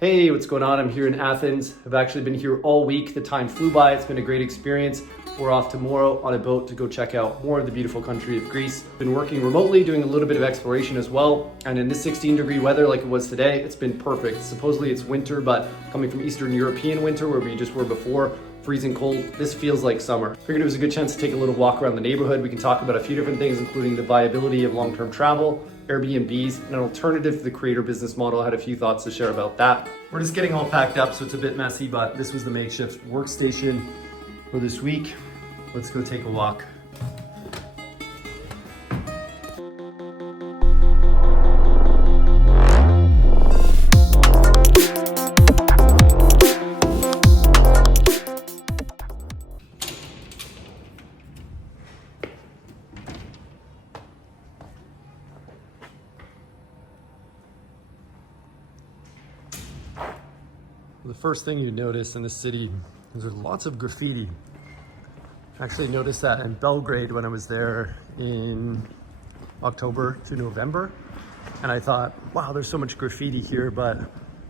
Hey, what's going on? I'm here in Athens. I've actually been here all week. The time flew by. It's been a great experience. We're off tomorrow on a boat to go check out more of the beautiful country of Greece. Been working remotely, doing a little bit of exploration as well. And in this 16-degree weather like it was today, it's been perfect. Supposedly it's winter, but coming from Eastern European winter where we just were before, freezing cold, this feels like summer. Figured it was a good chance to take a little walk around the neighborhood. We can talk about a few different things, including the viability of long-term travel, Airbnbs, and an alternative to the creator business model. I had a few thoughts to share about that. We're just getting all packed up, so it's a bit messy, but this was the makeshift workstation for this week. Let's go take a walk. The first thing you notice in the city is there's lots of graffiti. I actually noticed that in Belgrade when I was there in October to November. And I thought, wow, there's so much graffiti here, but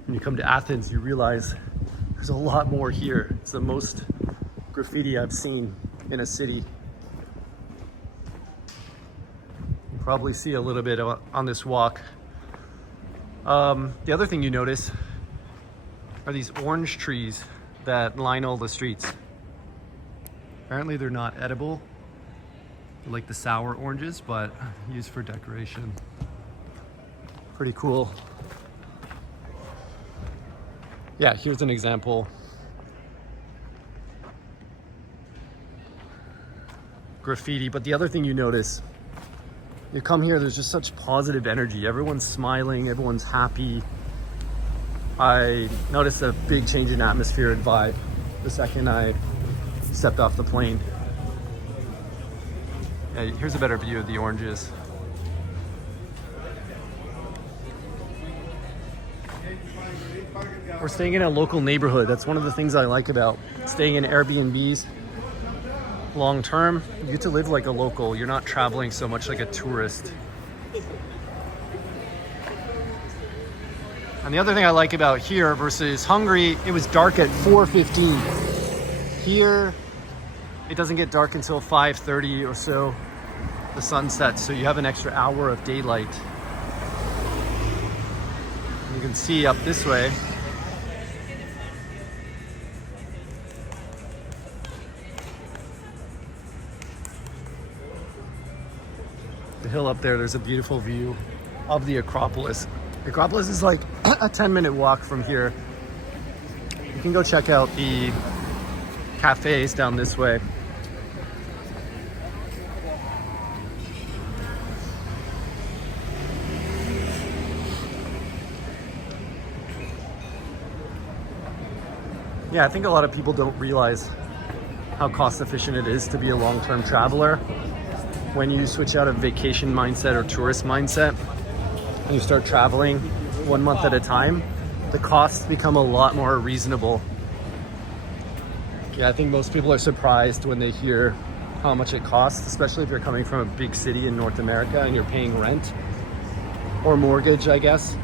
when you come to Athens, you realize there's a lot more here. It's the most graffiti I've seen in a city. You probably see a little bit on this walk. The other thing you notice are these orange trees that line all the streets. Apparently they're not edible, they're like the sour oranges, but used for decoration. Pretty cool. Yeah, here's an example. Graffiti, but the other thing you notice, you come here, there's just such positive energy. Everyone's smiling, everyone's happy. I noticed a big change in atmosphere and vibe the second I stepped off the plane. Yeah, here's a better view of the oranges. We're staying in a local neighborhood. That's one of the things I like about staying in Airbnbs long term. You get to live like a local. You're not traveling so much like a tourist. And the other thing I like about here versus Hungary, it was dark at 4:15. Here, it doesn't get dark until 5:30 or so, the sun sets, so you have an extra hour of daylight. You can see up this way. The hill up there, there's a beautiful view of the Acropolis. The Acropolis is like a 10-minute walk from here. You can go check out the cafes down this way. Yeah, I think a lot of people don't realize how cost efficient it is to be a long-term traveler. When you switch out of vacation mindset or tourist mindset, and you start traveling 1 month at a time, the costs become a lot more reasonable. Yeah, I think most people are surprised when they hear how much it costs, especially if you're coming from a big city in North America and you're paying rent or mortgage, I guess.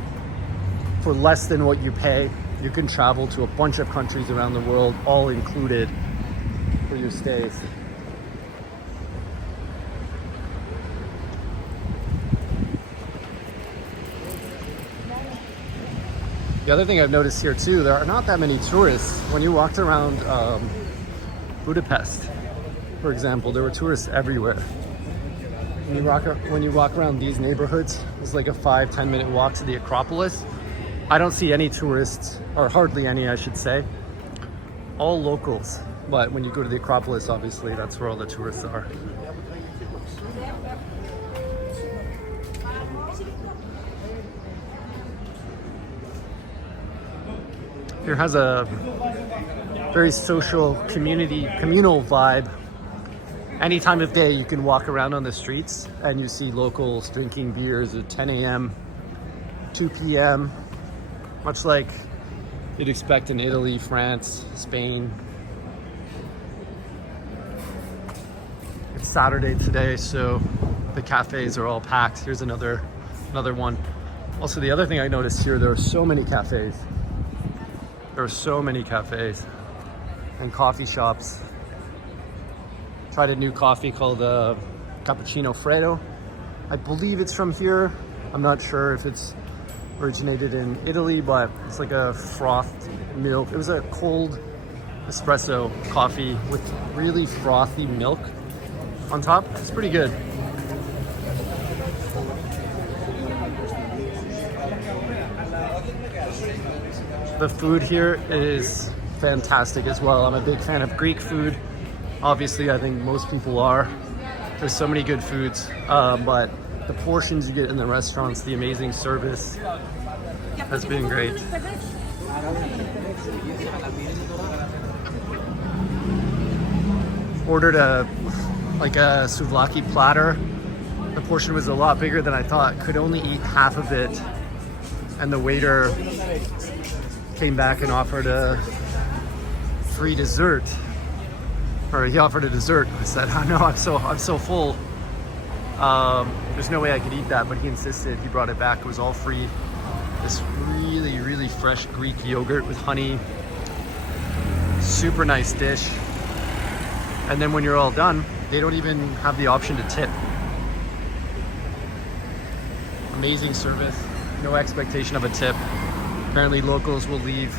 For less than what you pay, you can travel to a bunch of countries around the world, all included for your stays. The other thing I've noticed here too, there are not that many tourists. When you walked around Budapest, for example, there were tourists everywhere. When you walk around these neighborhoods, it's like a 5-10 minute walk to the Acropolis. I don't see any tourists, or hardly any, I should say. All locals. But when you go to the Acropolis, obviously, that's where all the tourists are. Here has a very social communal vibe. Any time of day you can walk around on the streets and you see locals drinking beers at 10 a.m., 2 p.m., much like you'd expect in Italy, France, Spain. It's Saturday today, so the cafes are all packed. Here's another one. Also, the other thing I noticed here, there are so many cafes. There are so many cafes and coffee shops. Tried a new coffee called Cappuccino Freddo. I believe it's from here. I'm not sure if it's originated in Italy, but it's like a frothed milk. It was a cold espresso coffee with really frothy milk on top. It's pretty good. The food here is fantastic as well. I'm a big fan of Greek food. Obviously, I think most people are. There's so many good foods, but the portions you get in the restaurants, the amazing service has been great. Ordered a souvlaki platter. The portion was a lot bigger than I thought. Could only eat half of it, and the waiter came back and offered a free dessert. Or he offered a dessert. I said, "Oh no, I'm so full. There's no way I could eat that," but he insisted. He brought it back. It was all free. This really, really fresh Greek yogurt with honey. Super nice dish. And then when you're all done, they don't even have the option to tip. Amazing service. No expectation of a tip. Apparently locals will leave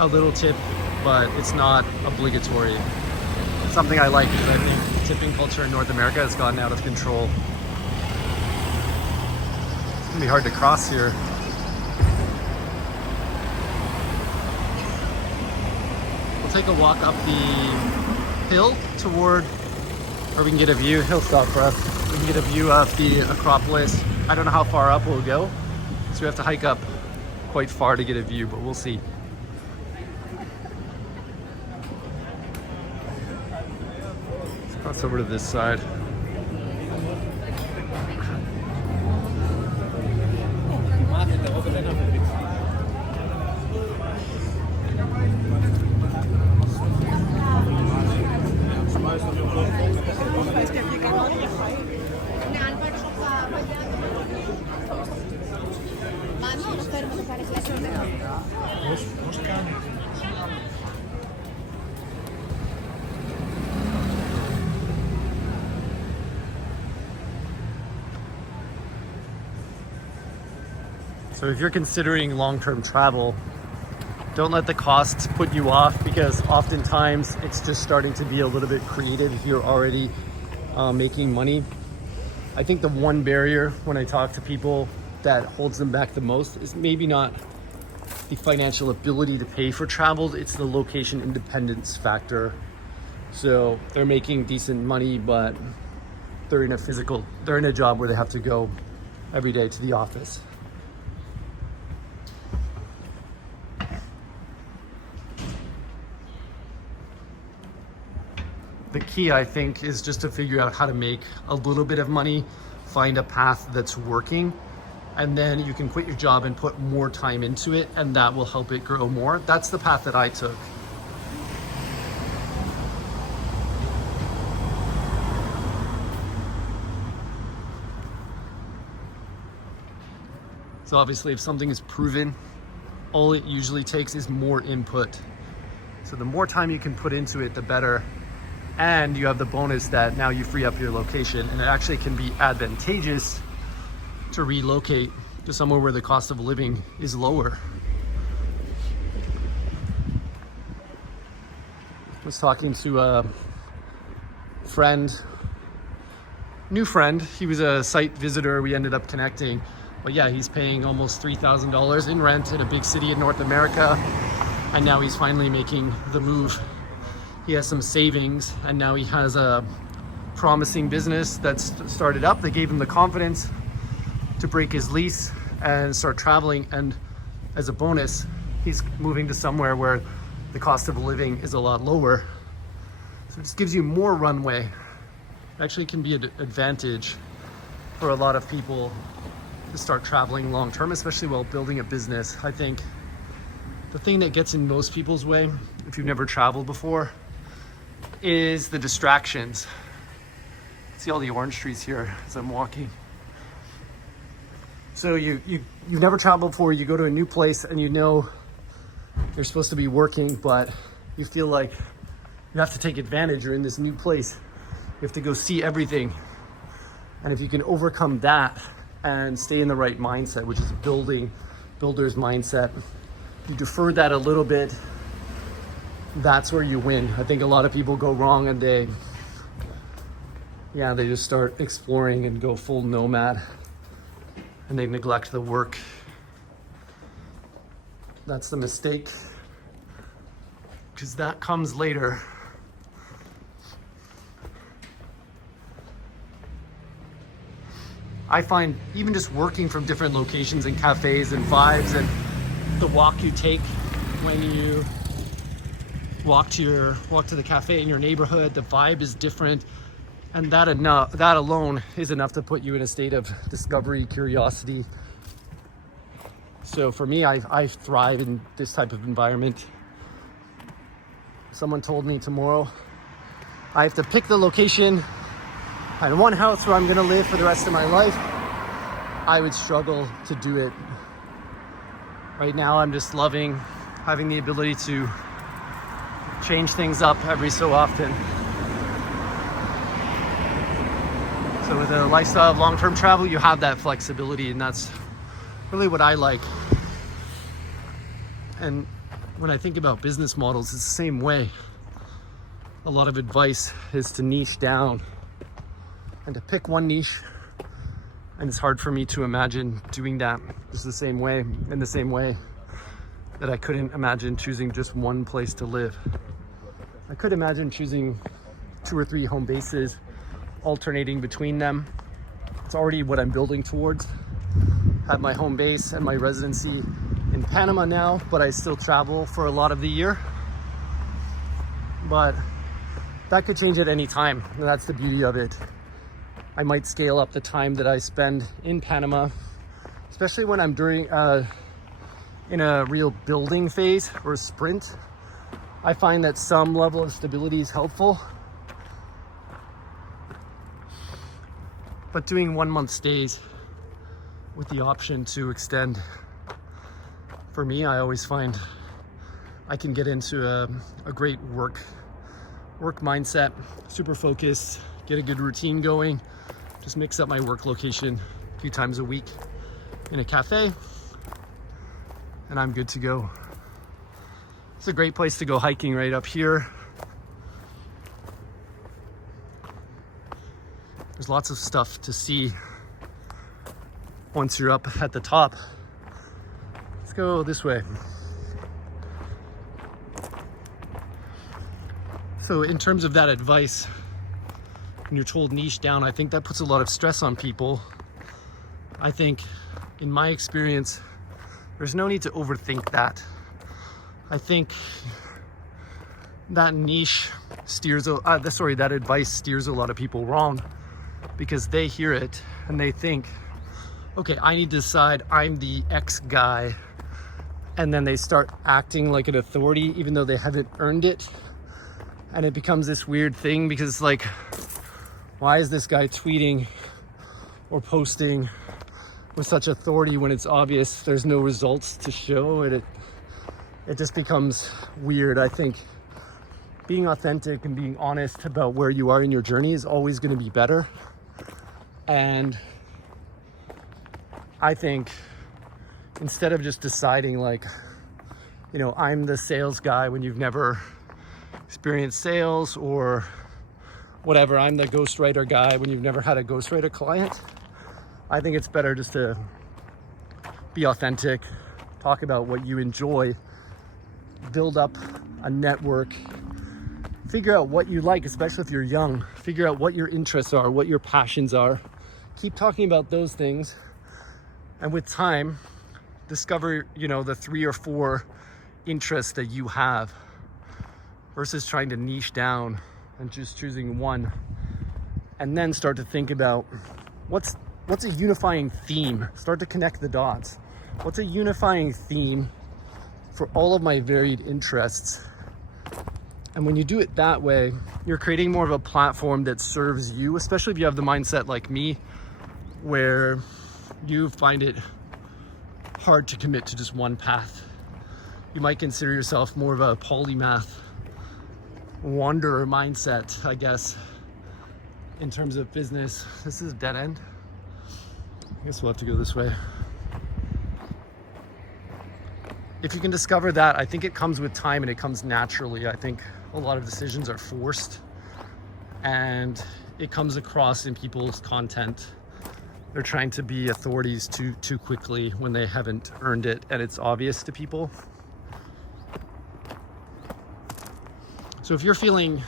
a little tip, but it's not obligatory. It's something I like because I think the tipping culture in North America has gotten out of control. It's gonna be hard to cross here. We'll take a walk up the hill toward where we can get a view. He'll stop for us. We can get a view of the Acropolis. I don't know how far up we'll go, so we have to hike up quite far to get a view, but we'll see. Let's cross over to this side. So if you're considering long-term travel, don't let the costs put you off, because oftentimes it's just starting to be a little bit creative if you're already making money. I think the one barrier when I talk to people that holds them back the most is maybe not the financial ability to pay for travel, it's the location independence factor. So they're making decent money, but they're in a job where they have to go every day to the office. The key, I think, is just to figure out how to make a little bit of money, find a path that's working, and then you can quit your job and put more time into it, and that will help it grow more. That's the path that I took. So obviously, if something is proven, all it usually takes is more input. So the more time you can put into it, the better. And you have the bonus that now you free up your location, and it actually can be advantageous to relocate to somewhere where the cost of living is lower. I was talking to a new friend. He was a site visitor. We ended up connecting. But yeah, he's paying almost $3,000 in rent in a big city in North America. And now he's finally making the move. He has some savings, and now he has a promising business that's started up. They gave him the confidence to break his lease and start traveling. And as a bonus, he's moving to somewhere where the cost of living is a lot lower. So it just gives you more runway. It actually can be an advantage for a lot of people to start traveling long term, especially while building a business. I think the thing that gets in most people's way, if you've never traveled before, is the distractions. See all the orange trees here as I'm walking. So you've never traveled before, you go to a new place and you know you're supposed to be working, but you feel like you have to take advantage. You're in this new place. You have to go see everything. And if you can overcome that and stay in the right mindset, which is a builder's mindset, you defer that a little bit, that's where you win. I think a lot of people go wrong and they just start exploring and go full nomad and they neglect the work. That's the mistake, because that comes later. I find even just working from different locations and cafes and vibes and the walk you take when you walk to the cafe in your neighborhood, the vibe is different, and that alone is enough to put you in a state of discovery, curiosity. So for me, I thrive in this type of environment. Someone told me tomorrow I have to pick the location and one house where I'm gonna live for the rest of my life. I would struggle to do it. Right now, I'm just loving having the ability to change things up every so often. So with a lifestyle of long-term travel, you have that flexibility, and that's really what I like. And when I think about business models, it's the same way. A lot of advice is to niche down and to pick one niche. And it's hard for me to imagine doing that just in the same way that I couldn't imagine choosing just one place to live. I could imagine choosing 2 or 3 home bases, alternating between them. It's already what I'm building towards. Have my home base and my residency in Panama now, but I still travel for a lot of the year. But that could change at any time, and that's the beauty of it. I might scale up the time that I spend in Panama, especially when I'm in a real building phase or a sprint. I find that some level of stability is helpful. But doing 1-month stays with the option to extend, for me, I always find I can get into a great work mindset, super focused, get a good routine going, just mix up my work location a few times a week in a cafe, and I'm good to go. It's a great place to go hiking right up here. There's lots of stuff to see once you're up at the top. Let's go this way. So in terms of that advice, when you're told niche down, I think that puts a lot of stress on people. I think, in my experience, there's no need to overthink that. I think that that advice steers a lot of people wrong, because they hear it and they think, okay, I need to decide I'm the X guy, and then they start acting like an authority even though they haven't earned it. And it becomes this weird thing, because like, why is this guy tweeting or posting with such authority when it's obvious there's no results to show? It just becomes weird. I think being authentic and being honest about where you are in your journey is always going to be better. And I think instead of just deciding like, you know, I'm the sales guy when you've never experienced sales, or whatever, I'm the ghostwriter guy when you've never had a ghostwriter client, I think it's better just to be authentic, talk about what you enjoy, build up a network, figure out what you like, especially if you're young, figure out what your interests are, what your passions are, keep talking about those things, and with time, discover, you know, the 3 or 4 interests that you have, versus trying to niche down and just choosing one, and then start to think about what's a unifying theme. Start to connect the dots. What's a unifying theme for all of my varied interests? And when you do it that way, you're creating more of a platform that serves you, especially if you have the mindset like me, where you find it hard to commit to just one path. you might consider yourself more of a polymath wanderer mindset, I guess, in terms of business. This is a dead end. I guess we'll have to go this way. If you can discover that, I think it comes with time and it comes naturally. I think a lot of decisions are forced and it comes across in people's content. They're trying to be authorities too quickly when they haven't earned it, and it's obvious to people. So if you're feeling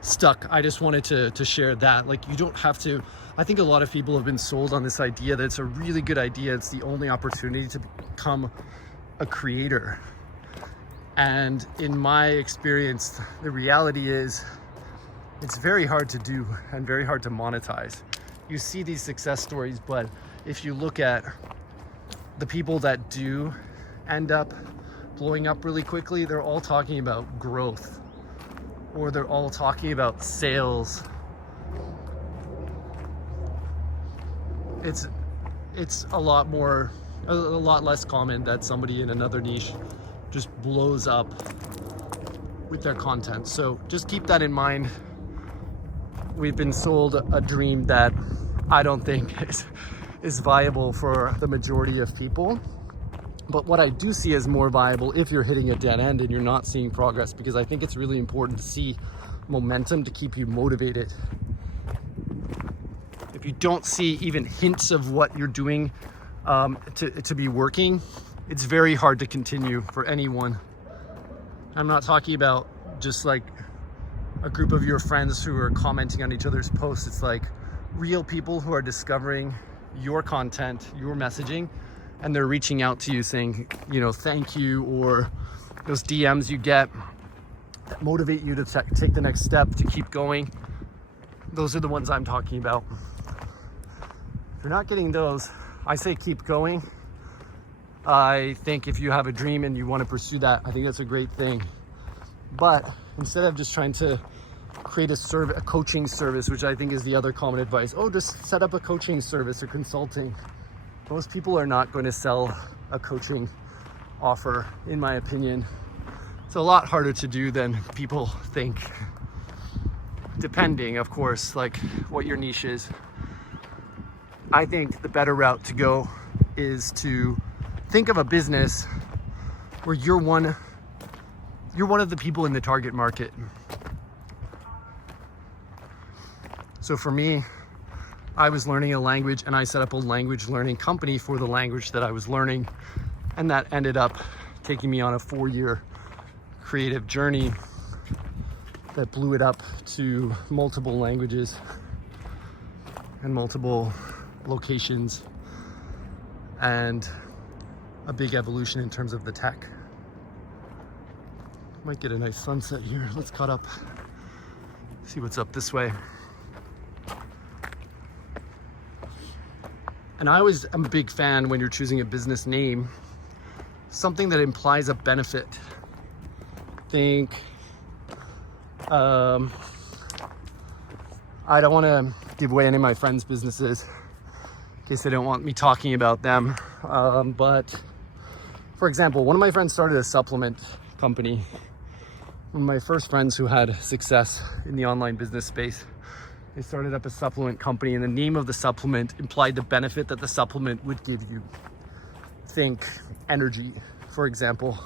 stuck, I just wanted to share that. Like, you don't have to. I think a lot of people have been sold on this idea that it's a really good idea. It's the only opportunity to become a creator. And in my experience, the reality is it's very hard to do and very hard to monetize. You see these success stories, but if you look at the people that do end up blowing up really quickly, they're all talking about growth, or they're all talking about sales. It's a lot less common that somebody in another niche just blows up with their content. So just keep that in mind. We've been sold a dream that I don't think is viable for the majority of people. But what I do see as more viable, if you're hitting a dead end and you're not seeing progress, because I think it's really important to see momentum to keep you motivated. If you don't see even hints of what you're doing to be working, it's very hard to continue for anyone. I'm not talking about just like a group of your friends who are commenting on each other's posts. It's like real people who are discovering your content, your messaging, and they're reaching out to you saying, thank you, or those DMs you get that motivate you to take the next step, to keep going. Those are the ones I'm talking about. If you're not getting those, I say keep going. I think if you have a dream and you want to pursue that, I think that's a great thing. But instead of just trying to create a coaching service, which I think is the other common advice, just set up a coaching service or consulting. Most people are not going to sell a coaching offer, in my opinion. It's a lot harder to do than people think, depending, of course, like what your niche is. I think the better route to go is to think of a business where you're one of the people in the target market. So for me, I was learning a language and I set up a language learning company for the language that I was learning. And that ended up taking me on a 4-year creative journey that blew it up to multiple languages and multiple locations, and a big evolution in terms of the tech. Might get a nice sunset here. Let's cut up, see what's up this way. And I always am a big fan when you're choosing a business name, something that implies a benefit. Think, I don't want to give away any of my friends' businesses in case they don't want me talking about them. But for example, one of my friends started a supplement company. One of my first friends who had success in the online business space, they started up a supplement company, and the name of the supplement implied the benefit that the supplement would give you. Think energy, for example.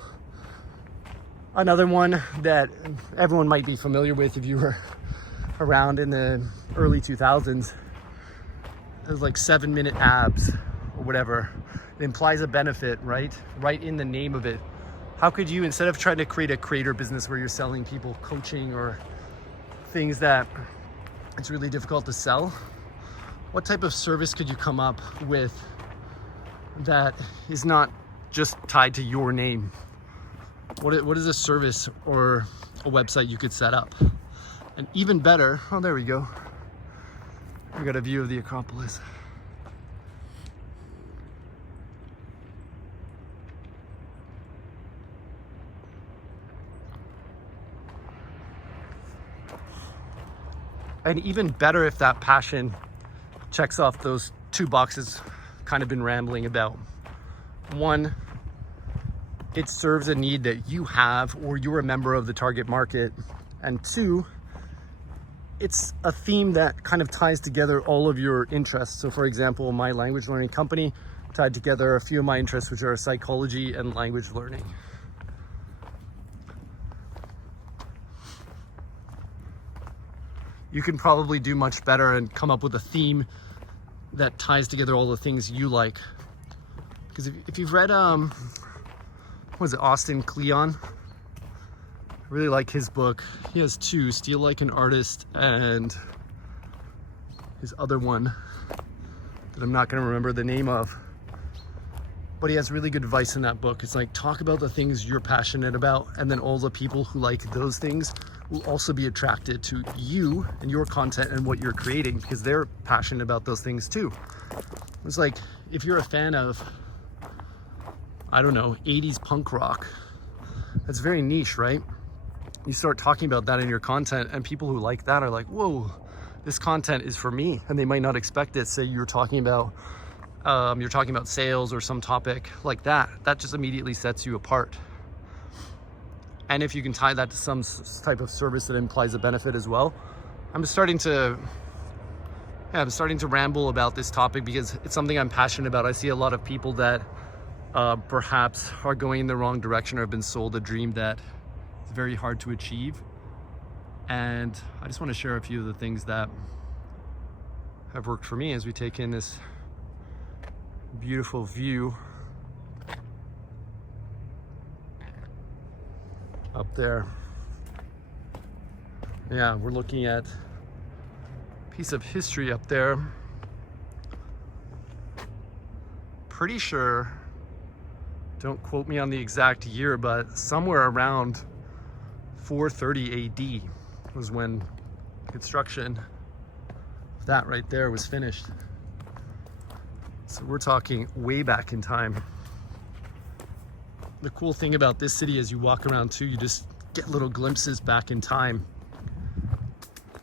Another one that everyone might be familiar with if you were around in the early 2000s, it was like 7-minute abs or whatever. It implies a benefit, right in the name of it. How could you, instead of trying to create a creator business where you're selling people coaching or things that it's really difficult to sell, what type of service could you come up with that is not just tied to your name? What is a service or a website you could set up? And even better, oh, there we go. We got a view of the Acropolis. And even better if that passion checks off those 2 boxes kind of been rambling about. One, it serves a need that you have or you're a member of the target market. And two, it's a theme that kind of ties together all of your interests. So for example, my language learning company tied together a few of my interests, which are psychology and language learning. You can probably do much better and come up with a theme that ties together all the things you like. Because if you've read, what was it, Austin Kleon? I really like his book. He has two, Steal Like an Artist and his other one that I'm not gonna remember the name of. But he has really good advice in that book. It's like, talk about the things you're passionate about, and then all the people who like those things will also be attracted to you and your content and what you're creating because they're passionate about those things too. It's like, if you're a fan of, I don't know, 80s punk rock, that's very niche, right? You start talking about that in your content and people who like that are like, whoa, this content is for me. And they might not expect it. Say you're talking about sales or some topic like that. That just immediately sets you apart. And if you can tie that to some type of service that implies a benefit as well. I'm starting to ramble about this topic because it's something I'm passionate about. I see a lot of people that perhaps are going in the wrong direction or have been sold a dream that is very hard to achieve. And I just want to share a few of the things that have worked for me as we take in this beautiful view up there. Yeah, we're looking at a piece of history up there. Pretty sure, don't quote me on the exact year, but somewhere around 430 AD was when construction of that right there was finished. So we're talking way back in time. The cool thing about this city as you walk around too, you just get little glimpses back in time.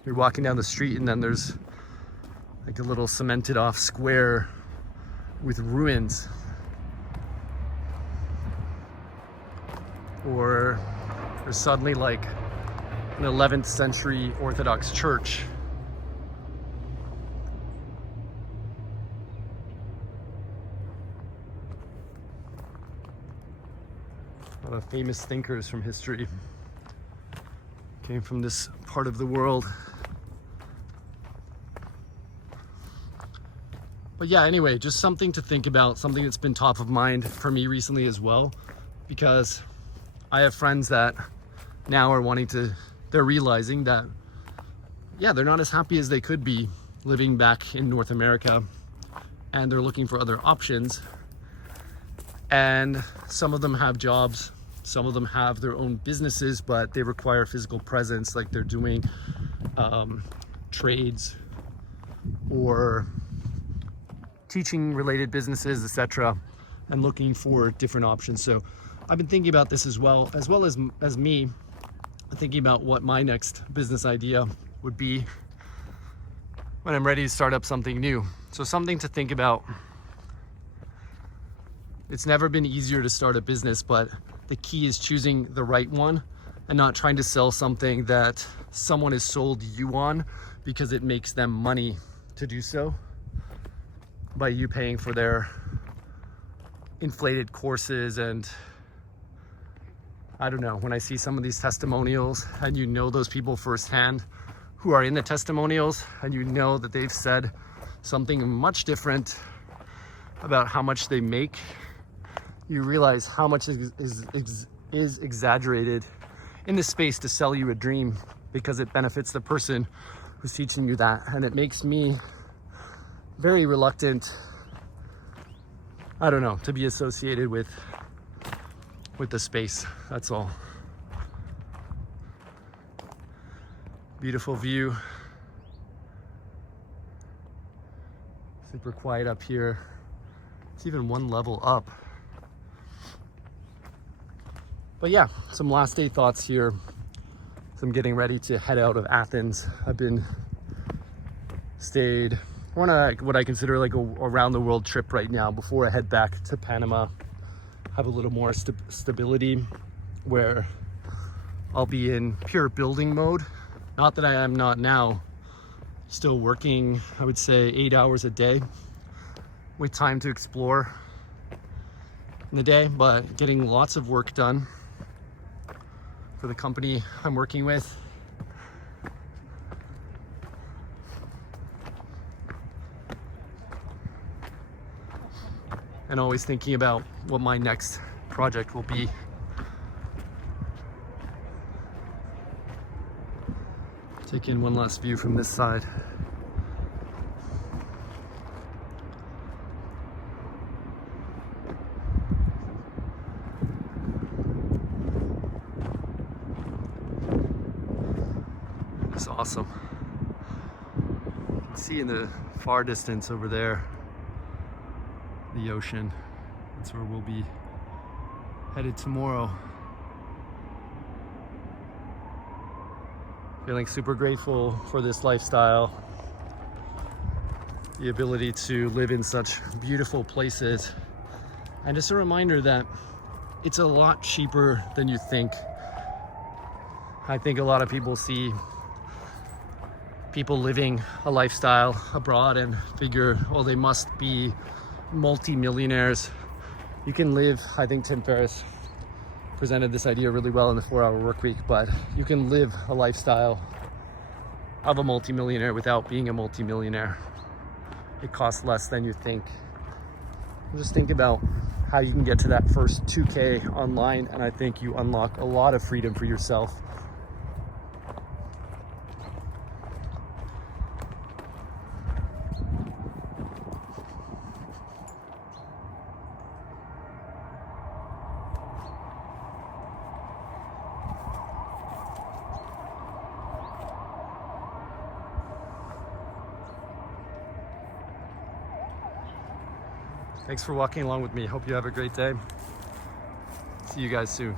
You're walking down the street and then there's like a little cemented off square with ruins. Or there's suddenly like an 11th century Orthodox church. A lot of famous thinkers from history came from this part of the world. But yeah, anyway, just something to think about, something that's been top of mind for me recently as well, because I have friends that now are they're realizing that, yeah, they're not as happy as they could be living back in North America, and they're looking for other options. And some of them have jobs, some of them have their own businesses, but they require physical presence, like they're doing trades or teaching related businesses, etc., and looking for different options. So I've been thinking about this as well as me thinking about what my next business idea would be when I'm ready to start up something new. So something to think about. It's never been easier to start a business, but the key is choosing the right one and not trying to sell something that someone has sold you on because it makes them money to do so by you paying for their inflated courses. And I don't know, when I see some of these testimonials and you know those people firsthand who are in the testimonials and you know that they've said something much different about how much they make, you realize how much is exaggerated in this space to sell you a dream because it benefits the person who's teaching you that. And it makes me very reluctant, I don't know, to be associated with the space. That's all. Beautiful view. Super quiet up here. It's even one level up. But yeah, some last day thoughts here. So I'm getting ready to head out of Athens. I've stayed on what I consider like a around the world trip right now before I head back to Panama have a little more stability, where I'll be in pure building mode. Not that I am not now, still working, I would say 8 hours a day with time to explore in the day, but getting lots of work done for the company I'm working with. And always thinking about what my next project will be. Take in one last view from this side. It's awesome. You can see in the far distance over there, the ocean. That's where we'll be headed tomorrow. Feeling super grateful for this lifestyle, the ability to live in such beautiful places, and just a reminder that it's a lot cheaper than you think. I think a lot of people see people living a lifestyle abroad and figure, well, they must be multi-millionaires. You can live, I think Tim Ferriss presented this idea really well in the 4-hour work week, but you can live a lifestyle of a multi-millionaire without being a multi-millionaire. It costs less than you think. Just think about how you can get to that first 2K online, and I think you unlock a lot of freedom for yourself. Thanks for walking along with me. Hope you have a great day. See you guys soon.